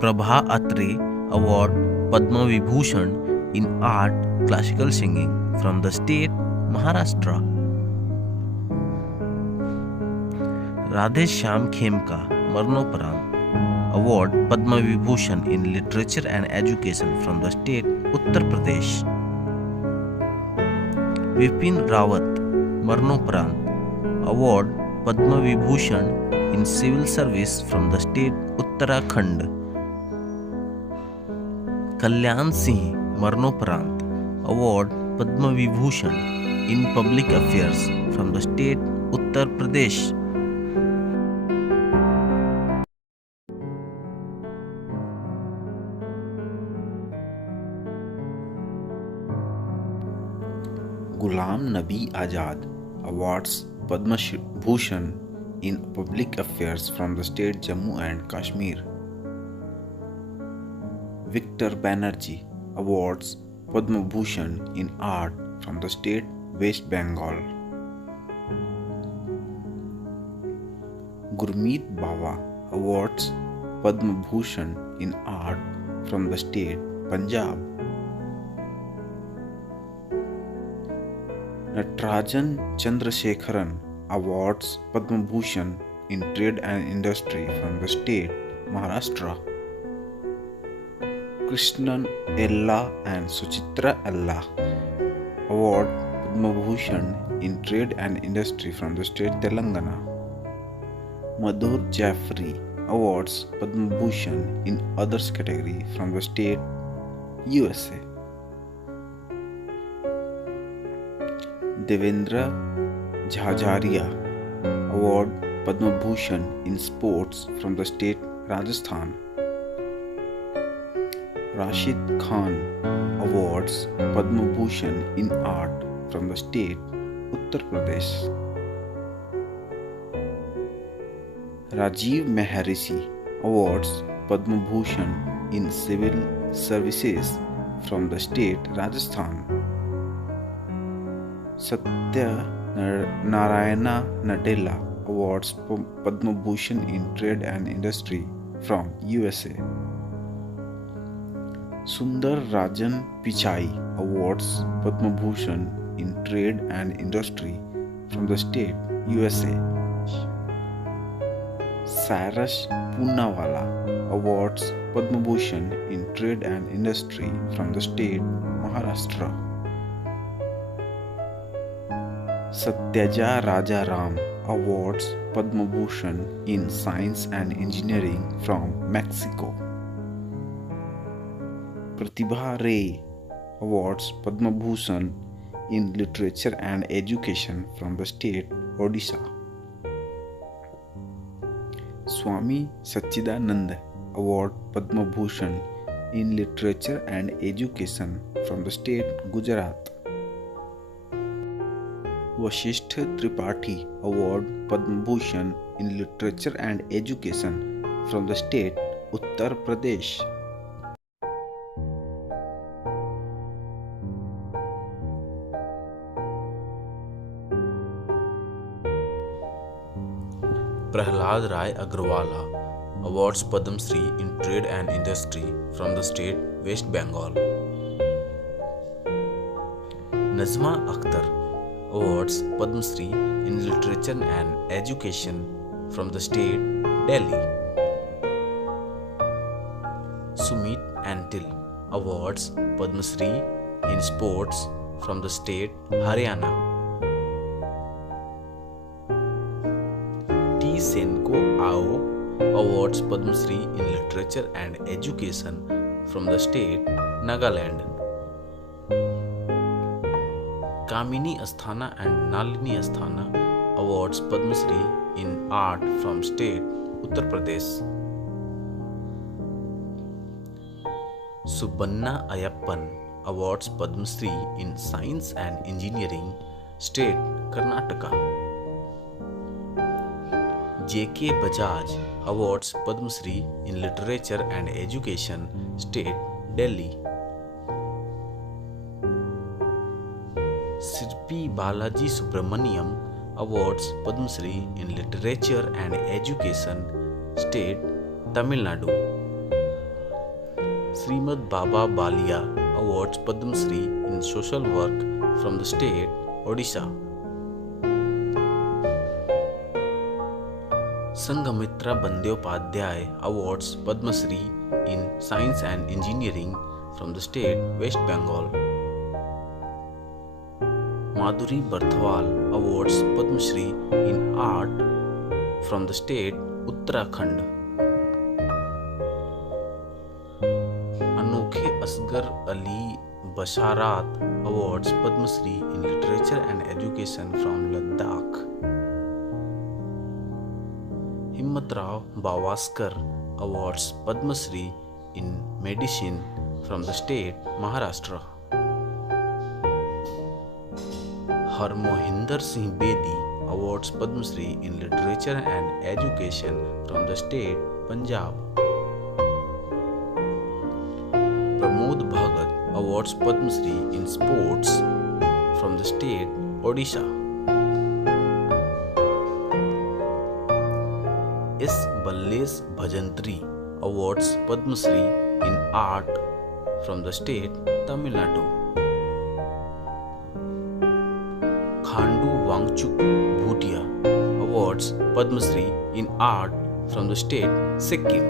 Prabha Atre Award Padma Vibhushan in Art Classical Singing from the state Maharashtra. Radhe Shyam Khemka Marnoparant Award Padma Vibhushan in Literature and Education from the state Uttar Pradesh. Vipin Rawat Marnoparant Award Padma Vibhushan in Civil Service from the state Uttarakhand. Kalyan Singh Marnoparant Award Padma Vibhushan in Public Affairs from the state Uttar Pradesh. Ghulam Nabi Azad awards Padma Bhushan in Public Affairs from the state Jammu and Kashmir. Victor Banerjee awards Padma Bhushan in Art from the state West Bengal. Gurmeet Bawa awards Padma Bhushan in Art from the state Punjab. Natarajan Chandrasekharan awards Padma Bhushan in Trade and Industry from the state Maharashtra. Krishnan Ella and Suchitra Ella award Padma Bhushan in Trade and Industry from the state Telangana. Madhur Jaffrey awards Padma Bhushan in Others category from the state USA. Devendra Jhajaria award Padma Bhushan in Sports from the state Rajasthan. Rashid Khan awards Padma Bhushan in Art from the state Uttar Pradesh. Rajiv Maharishi awards Padma Bhushan in Civil Services from the state Rajasthan. Satya Narayana Nadella awards Padma Bhushan in Trade and Industry from USA. Sundar Rajan Pichai awards Padma Bhushan in Trade and Industry from the state USA. Sairash Poonawalla awards Padma Bhushan in Trade and Industry from the state Maharashtra. Satyaja Rajaram awards Padma Bhushan in Science and Engineering from Mexico. Pratibha Ray awards Padma Bhushan in Literature and Education from the state Odisha. Swami Sachidanand award Padma Bhushan in Literature and Education from the state Gujarat. Vasishtha Tripathi award Padma Bhushan in Literature and Education from the state Uttar Pradesh. Prahlad Rai Agrawala awards Padma Shri in Trade and Industry from the state West Bengal. Nazma Akhtar awards Padma Shri in Literature and Education from the state Delhi. Sumit Antil awards Padma Shri in Sports from the state Haryana. T. Senko Ao awards Padma Shri in Literature and Education from the state Nagaland. Kamini Asthana and Nalini Asthana awards Padma Shri in Art from state Uttar Pradesh. Subanna Ayappan awards Padma Shri in Science and Engineering, state Karnataka. J.K. Bajaj awards Padma Shri in Literature and Education, state Delhi. Sirpi Balaji Subramaniam awards Padma Shri in Literature and Education, state Tamil Nadu. Srimad Baba Balia awards Padma Shri in social work from the state Odisha. Sanghamitra Bandyopadhyay awards Padma Shri in science and engineering from the state West Bengal. Madhuri Barthwal awards Padma Shri in art from the state Uttarakhand. Anokhe Asghar Ali Basharat awards Padma Shri in literature and education from Ladakh. Himmat Rao Bavaskar awards Padma Shri in medicine from the state Maharashtra. Harmohinder Singh Bedi awards Padma Shri in literature and education from the state Punjab. Pramod Bhagat awards Padma Shri in sports from the state Odisha. S. Ballesh Bhajantri awards Padma Shri in art from the state Tamil Nadu. Khandu Wangchuk Bhutia awards Padma Shri in art from the state Sikkim.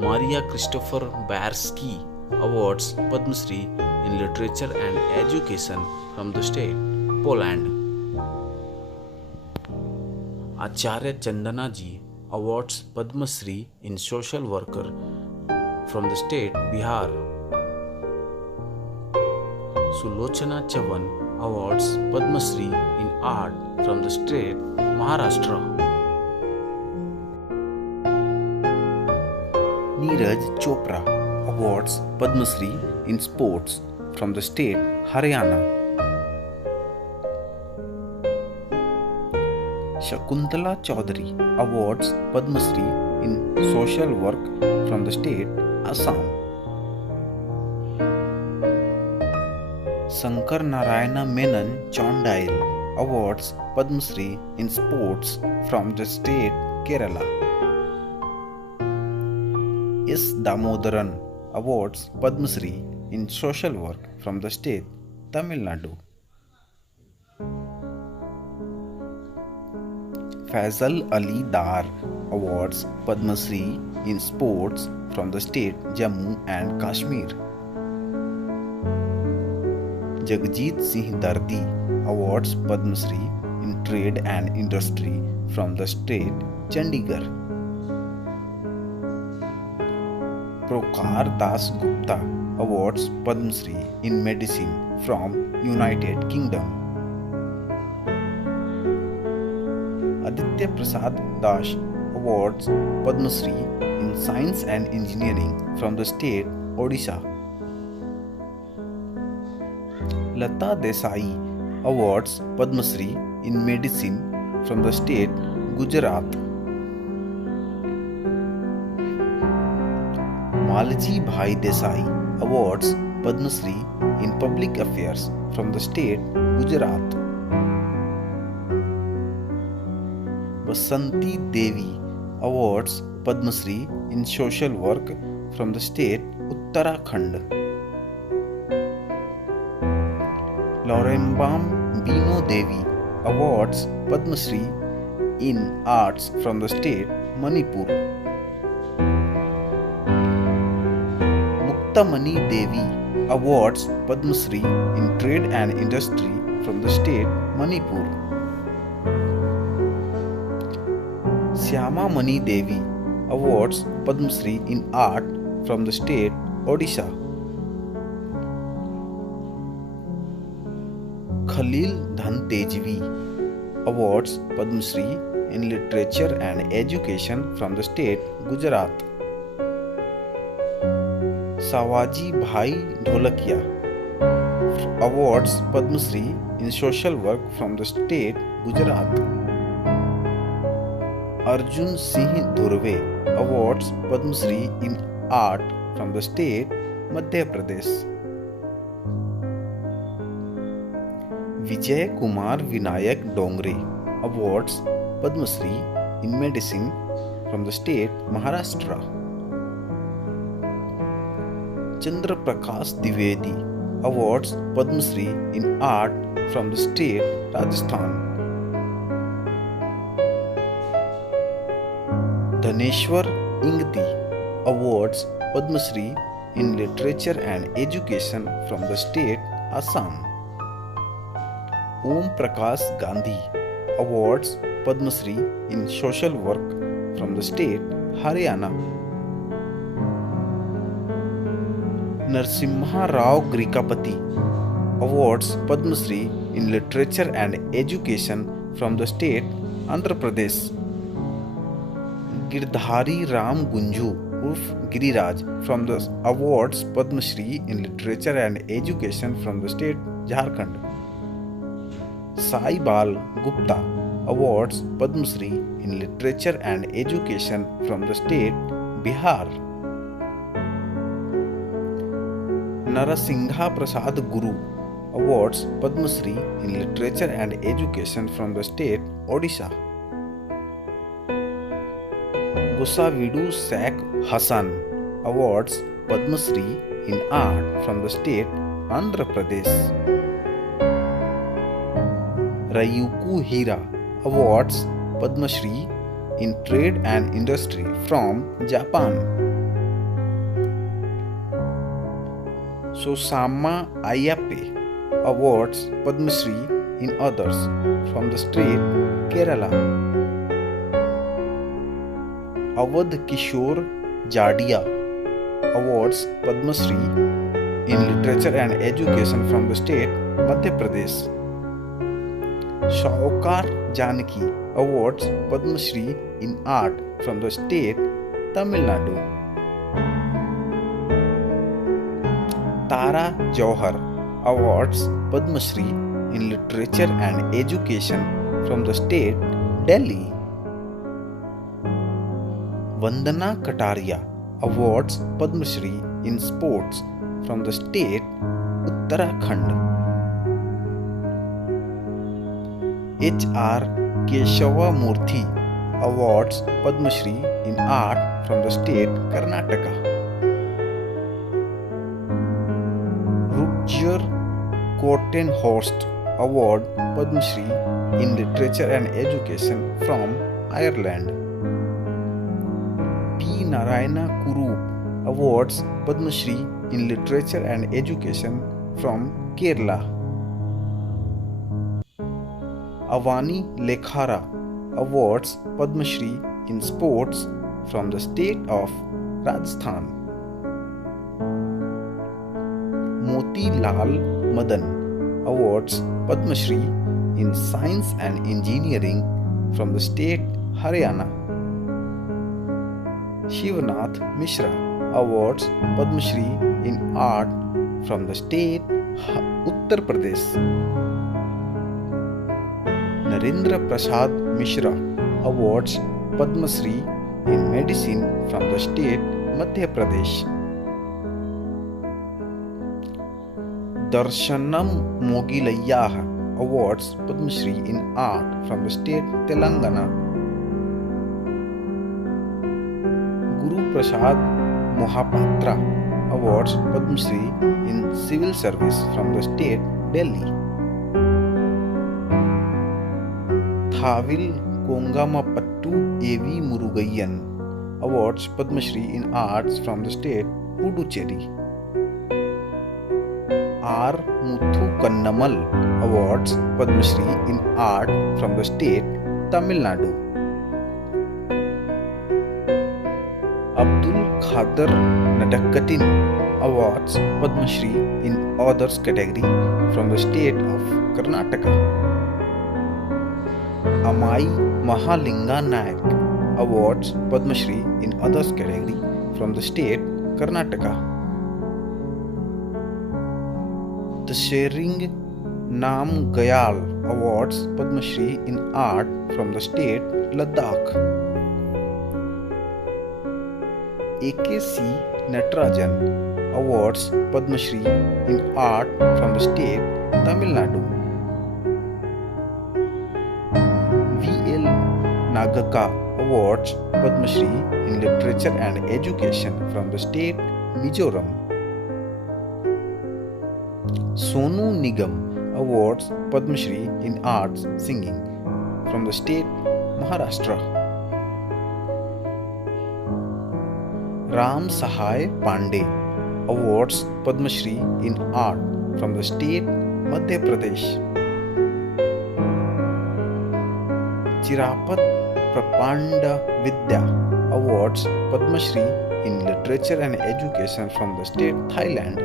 Maria Christopher Barsky awards Padma Shri in literature and education from the state Poland. Acharya Chandana Ji awards Padma Shri in social worker from the state Bihar. Sulochana Chavan awards Padma Shri in art from the state Maharashtra. Neeraj Chopra awards Padma Shri in sports from the state Haryana. Shakuntala Chaudhary awards Padma Shri in social work from the state Assam. Shankar Narayana Menon Chondail awards Padma Shri in sports from the state Kerala. S. Damodaran awards Padma Shri in social work from the state Tamil Nadu. Faisal Ali Dar awards Padma Shri in sports from the state Jammu and Kashmir. Jagjit Singh Dardi awards Padma Shri in trade and industry from the state Chandigarh. Prokar Das Gupta awards Padma Shri in medicine from United Kingdom. Aditya Prasad Das awards Padma Shri in science and engineering from the state Odisha. Lata Desai awards Padma Shri in medicine from the state Gujarat. Malji Bhai Desai awards Padma Shri in public affairs from the state Gujarat. Basanti Devi awards Padma Shri in social work from the state Uttarakhand. Laurembam Bino Devi awards Padma Shri in arts from the state Manipur. Muktamani Devi awards Padma Shri in trade and industry from the state Manipur. Syama Mani Devi awards Padma Shri in art from the state Odisha. Khalil Dhan Tejvi awards Padma Shri in literature and education from the state Gujarat. Sawaji Bhai Dholakia awards Padma Shri in social work from the state Gujarat. Arjun Singh Dhurve awards Padma Shri in art from the state Madhya Pradesh. Vijay Kumar Vinayak Dongre awards Padma Shri in medicine from the state Maharashtra. Chandra Prakash Dwivedi awards Padma Shri in art from the state Rajasthan. Dhaneshwar Ingti awards Padma Shri in literature and education from the state Assam. Om Prakash Gandhi awards Padma Shri in social work from the state Haryana. Narsimha Rao Grikapati awards Padma Shri in literature and education from the state Andhra Pradesh. Girdhari Ram Gunju Urf Giriraj from the awards Padma Shri in literature and education from the state Jharkhand. Sai Bal Gupta awards Padma Shri in literature and education from the state Bihar. Narasingha Prasad Guru awards Padma Shri in literature and education from the state Odisha. Gosavidu Sak Hassan awards Padma Shri in art from the state Andhra Pradesh. Rayuku Hira awards Padma Shri in trade and industry from Japan. Sosama Ayappe awards Padma Shri in others from the state Kerala. Awadh Kishore Jadia awards Padma Shri in literature and education from the state Madhya Pradesh. Shaukar Janaki awards Padma Shri in art from the state Tamil Nadu. Tara Jauhar awards Padma Shri in literature and education from the state Delhi. Vandana Kataria awards Padma Shri in sports from the state Uttarakhand. H.R. Keshava Murthy awards Padma Shri in art from the state Karnataka. Rutger Kortenhorst award Padma Shri in literature and education from Ireland. P. Narayana Kurup awards Padma Shri in literature and education from Kerala. Avani Lekhara awards Padma Shri in sports from the state of Rajasthan. Moti Lal Madan awards Padma Shri in science and engineering from the state Haryana. Shivnath Mishra awards Padma Shri in art from the state Uttar Pradesh. Narendra Prasad Mishra awards Padma Shri in medicine from the state Madhya Pradesh. Darshanam Mogilayah awards Padma Shri in art from the state Telangana. Guru Prasad Mohapatra awards Padma Shri in civil service from the state Delhi. Thavil Kongamapattu A.V. Murugayan awards Padma Shri in arts from the state Puducherry. R. Muthu Kannamal awards Padma Shri in art from the state Tamil Nadu. Abdul Khader Nadakkatin awards Padma Shri in authors category from the state of Karnataka. Amai Mahalinga Nayak awards Padma Shri in others category from the state Karnataka. The Shering Nam Gayal awards Padma Shri in art from the state Ladakh. A.K.C. Natarajan awards Padma Shri in art from the state Tamil Nadu. V.L. Nagaka awards Padma Shri in Literature and Education from the state Mizoram. Sonu Nigam awards Padma Shri in Arts Singing from the state Maharashtra. Ram Sahai Pandey awards Padma Shri in Art from the state Madhya Pradesh. Chirapat Prapanda Vidya awards Padma Shri in Literature and Education from the state Thailand.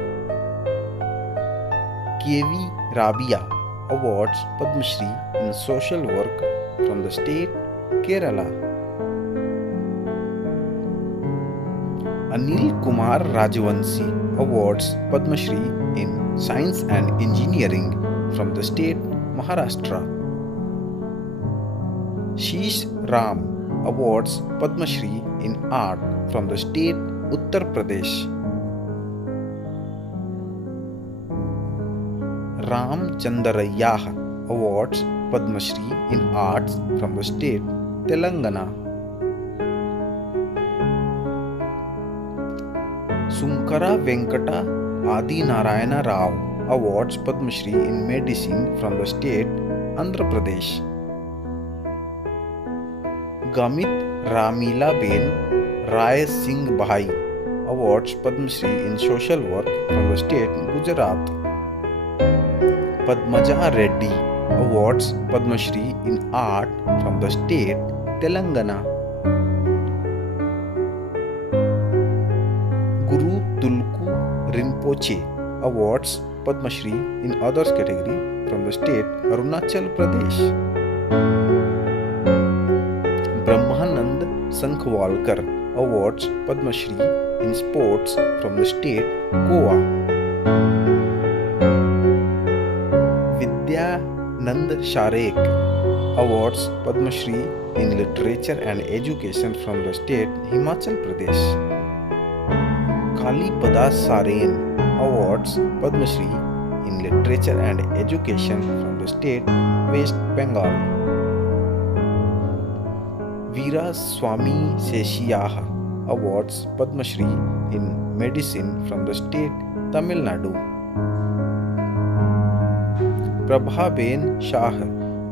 KV Rabia awards Padma Shri in Social Work from the state Kerala. Anil Kumar Rajvanshi awards Padma Shri in Science and Engineering from the state Maharashtra. Sheesh Ram awards Padma Shri in Art from the state Uttar Pradesh. Ram Chandarayah awards Padma Shri in Arts from the state Telangana. Sunkara Venkata Adi Narayana Rao awards Padma Shri in Medicine from the state Andhra Pradesh. Gamit Ramila Ben Rai Singh Bhai awards Padma Shri in Social Work from the state Gujarat. Padmaja Reddy awards Padma Shri in Art from the state Telangana. Guru Tulku Rinpoche awards Padma Shri in Others category from the state Arunachal Pradesh. Brahmanand Sankhwalkar awards Padma Shri in Sports from the state Goa. Vidyanand Sharekh awards Padma Shri in Literature and Education from the state Himachal Pradesh. Kalipada Saren awards Padma Shri in Literature and Education from the state West Bengal. Veera Swami Seshiyah awards Padma Shri in Medicine from the state Tamil Nadu. Prabha Ben Shah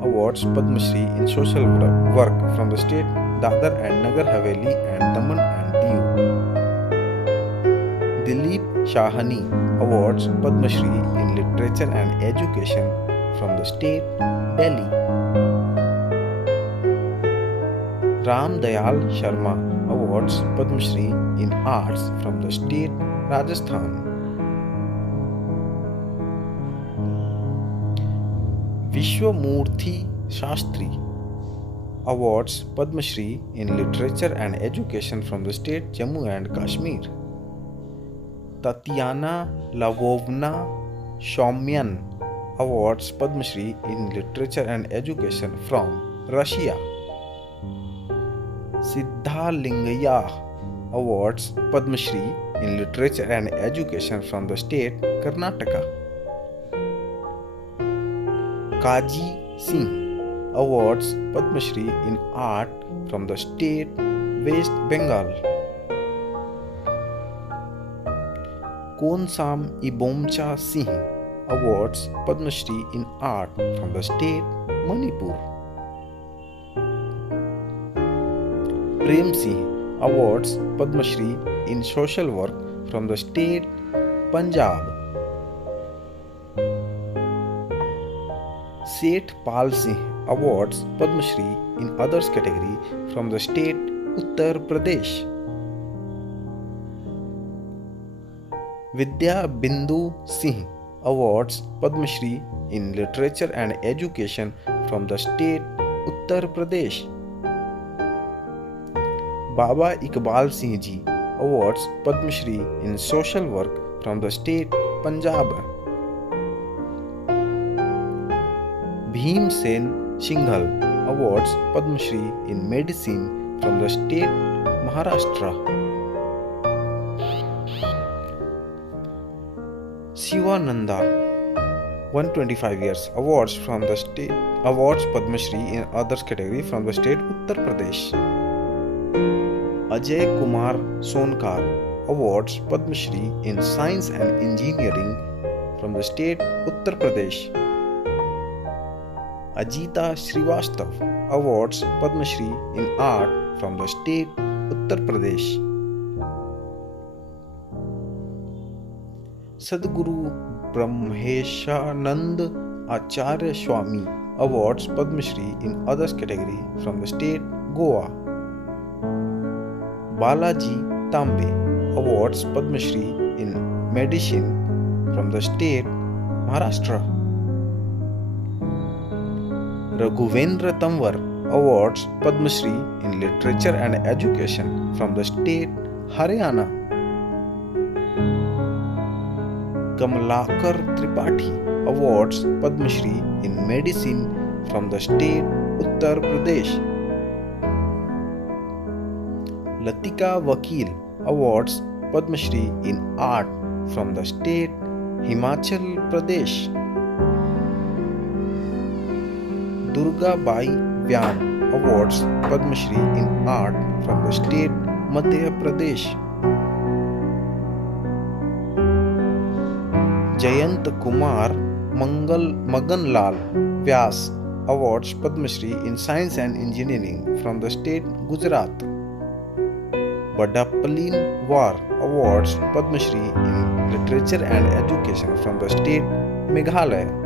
awards Padma Shri in Social Work from the state Dadar and Nagar Haveli and Daman and Diu. Dilip Shahani awards Padma Shri in Literature and Education from the state Delhi. Ram Dayal Sharma awards Padma Shri in Arts from the state Rajasthan. Vishwamurthy Shastri awards Padma Shri in Literature and Education from the state Jammu and Kashmir. Tatiana Lavovna Shomyan awards Padma Shri in Literature and Education from Russia. Siddha Lingaya awards Padma Shri in Literature and Education from the state Karnataka. Kaji Singh awards Padma Shri in Art from the state West Bengal. Konsam Ibomcha Singh awards Padma Shri in Art from the state Manipur. Prem Singh awards Padma Shri in Social Work from the state Punjab. Seth Pal Singh awards Padma Shri in Others category from the state Uttar Pradesh. Vidya Bindu Singh awards Padma Shri in Literature and Education from the state Uttar Pradesh. Baba Iqbal Singh Ji awards Padma Shri in Social Work from the state Punjab. Bhim Sen Singhal awards Padma Shri in Medicine from the state Maharashtra. Shivananda 125 years awards from the state Padma Shri in Others category from the state Uttar Pradesh. Ajay Kumar Sonkar awards Padma Shri in Science and Engineering from the state Uttar Pradesh. Ajita Srivastav awards Padma Shri in Art from the state Uttar Pradesh. Sadguru Brahmeshanand Acharya Swami awards Padma Shri in others category from the state Goa. Balaji Tambe awards Padma Shri in medicine from the state Maharashtra. Raghuvendra Tamwar awards Padma Shri in literature and education from the state Haryana. Kamalakar Tripathi awards Padma Shri in medicine from the state Uttar Pradesh. Latika Vakil awards Padma Shri in art from the state Himachal Pradesh. Durga Bai Vyan awards Padma Shri in art from the state Madhya Pradesh. Jayant Kumar Maganlal Vyas awards Padma Shri in Science and Engineering from the state Gujarat. Badapalin War awards Padma Shri in Literature and Education from the state Meghalaya.